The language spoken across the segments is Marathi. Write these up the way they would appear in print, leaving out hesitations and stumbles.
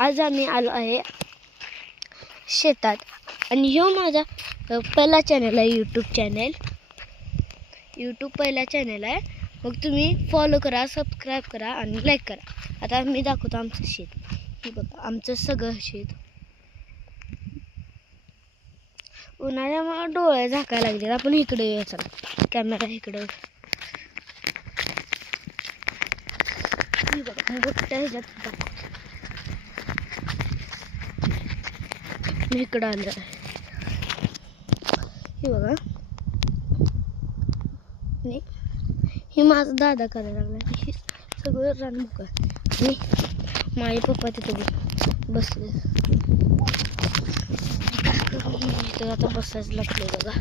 आज आम्ही आलो आहे शेतात आणि ह्यो माझा पहिला चॅनल आहे, यूट्यूब पहिला चॅनल आहे. मग तुम्ही फॉलो करा, सबस्क्राईब करा आणि लाईक करा. आता मी दाखवतो आमचं शेत. हे बघा आमचं सगळं शेत. उन्हाळ्यामुळे डोळे झाकायला लागले. आपण इकडे येऊ, चला कॅमेरा इकडे. बघा मोठ्या ह्याच्यात दाखवतो. मी इकडं आलं आहे. हे बघा हे माझा दादा करायला लागला. हे सगळं रान मोकळं आणि माझे पप्पा तिथे बसले. इथं आता बसायचं लागले बघा.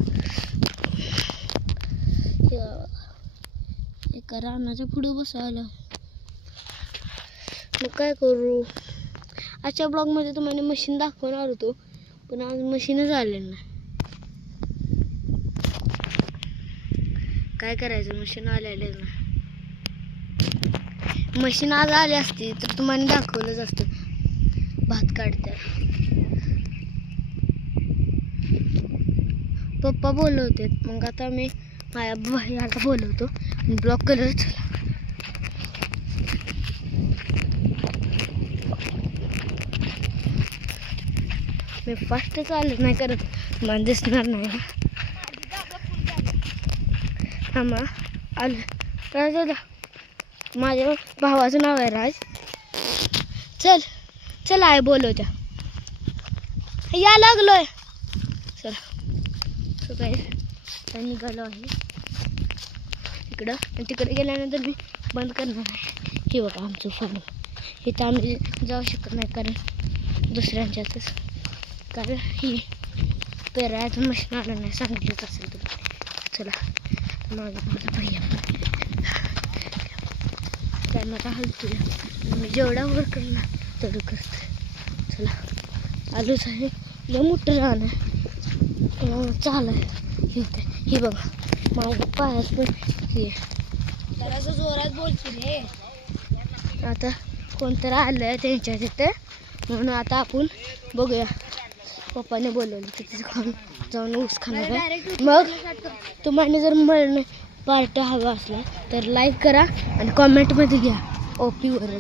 एका रानाच्या पुढे बसायला. मग काय करू. आजच्या ब्लॉगमध्ये तुम्हाला मशीन दाखवणार होतो, पण आज मशीनच आलेलं नाही. काय करायचं, मशीन आलेलं नाही. मशीन आज आली असती तर तुम्हाला दाखवलंच असतं भात काढत्या. पप्पा बोलवते. मग आता मी माझ्या भाईला बोलवतो आणि ब्लॉग करत. चला मी फास्ट चालत नाही करत, मला दिसणार नाही. आम्हा आलं राज दादा, माझ्या भावाचं नाव आहे राज. चल चल आहे बोलवत्या, या लागलोय. चला सकाळी निघालो आहे इकडं आणि तिकडे गेल्यानंतर मी बंद करणार आहे. हे बघा आमचं फार्म. इथं आम्ही जाऊ शकत नाही कारण दुसऱ्यांच्यातच, कारण ही पेरायचं मशीन आलं नाही, सांगितलंच असेल तुम्ही. चला माझा भैया कॅमेरा हलतोय, मी जेवढा वर करणार तेवढं करतोय. चला आलोच आहे. लय मोठं रान आहे, चाल आहे. हे बघा माझ्या पायात पण हे जरासं जोरात बोलशील हे. आता कोणतरी आलं आहे त्यांच्या तिथे, म्हणून आता आपण बघूया. पप्पाने बोलवलं तिथे जाऊन ऊस खाणार आहे. मग तुम्हाला जर मला पार्ट हवा असला तर लाईक करा आणि कॉमेंटमध्ये घ्या ओपी वर.